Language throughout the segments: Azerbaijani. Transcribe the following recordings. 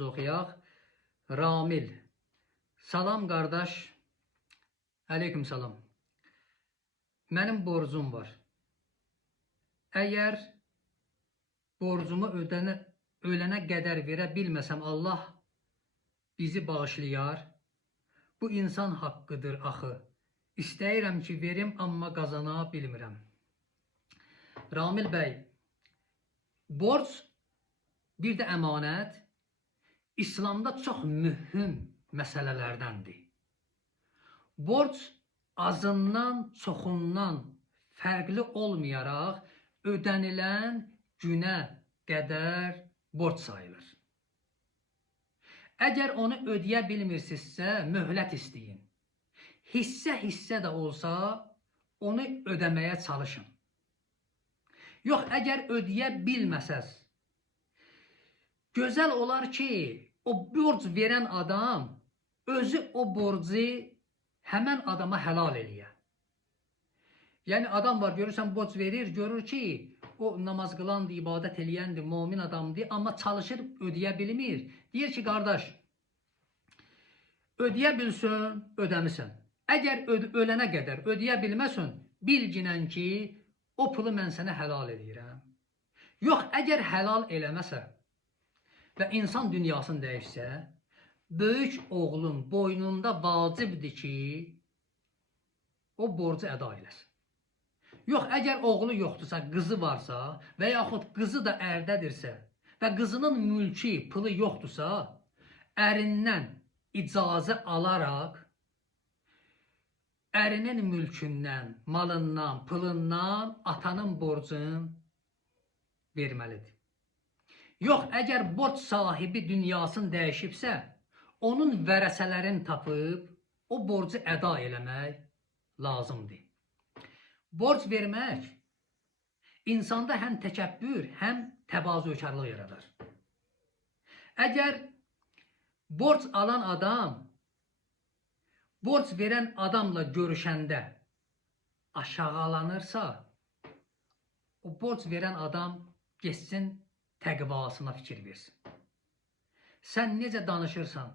Oxuyaq. Ramil. Salam qardaş. Aleyküm salam. Mənim borcum var. Əgər borcumu ölənə qədər verə bilməsəm, Allah bizi bağışlayar. Bu insan haqqıdır axı. İstəyirəm ki, verim, amma qazana bilmirəm. Ramil bəy, borc bir də əmanət İslamda çox mühüm məsələlərdəndir. Borc azından, çoxundan fərqli olmayaraq ödənilən günə qədər borc sayılır. Əgər onu ödəyə bilmirsinizsə, möhlət istəyin. Hissə də olsa onu ödəməyə çalışın. Yox, əgər ödəyə bilməsəz, gözəl olar ki, o borc verən adam özü o borcu həmən adama helal eləyə. Yəni adam var, görürsən borc verir, görür ki, o namaz qılandır, ibadət eləyəndir, mümin adamdır, amma çalışır, ödəyə bilmir. Deyir ki, qardaş, ödəyə bilsən, ödəmisən. Əgər ölənə qədər ödəyə bilməsən, bilginən ki, o pulu mən sənə helal eləyirəm. Yox, əgər helal eləməsə və insan dünyasını dəyişsə, böyük oğlun boynunda vacibdir ki, o borcu əda eləsin. Yox, əgər oğlu yoxdursa, qızı varsa və yaxud qızı da ərdədirsə və qızının mülki, pılı yoxdursa, ərindən icazə alaraq ərinin mülkündən, malından, pılından atanın borcunu verməlidir. Yox, əgər borc sahibi dünyasını dəyişibsə, onun vərəsələrini tapıb o borcu əda eləmək lazımdır. Borc vermək insanda həm təkəbbür, həm təvazökarlıq yaradar. Əgər borc alan adam borc verən adamla görüşəndə aşağılanırsa, o borc verən adam geçsin təqvasına fikir versin. Sən necə danışırsan,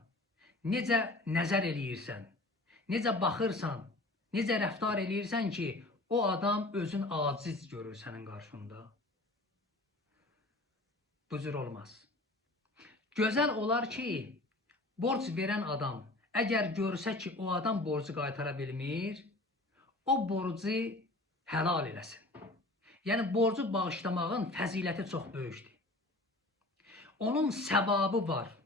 necə nəzər eləyirsən, necə baxırsan, necə rəftar eləyirsən ki, o adam özün aciz görür sənin qarşında. Bu cür olmaz. Gözəl olar ki, borc verən adam əgər görsə ki, o adam borcu qaytara bilmir, o borcu helal eləsin. Yəni, borcu bağışlamağın fəziləti çox böyükdür. Onun səvabı var.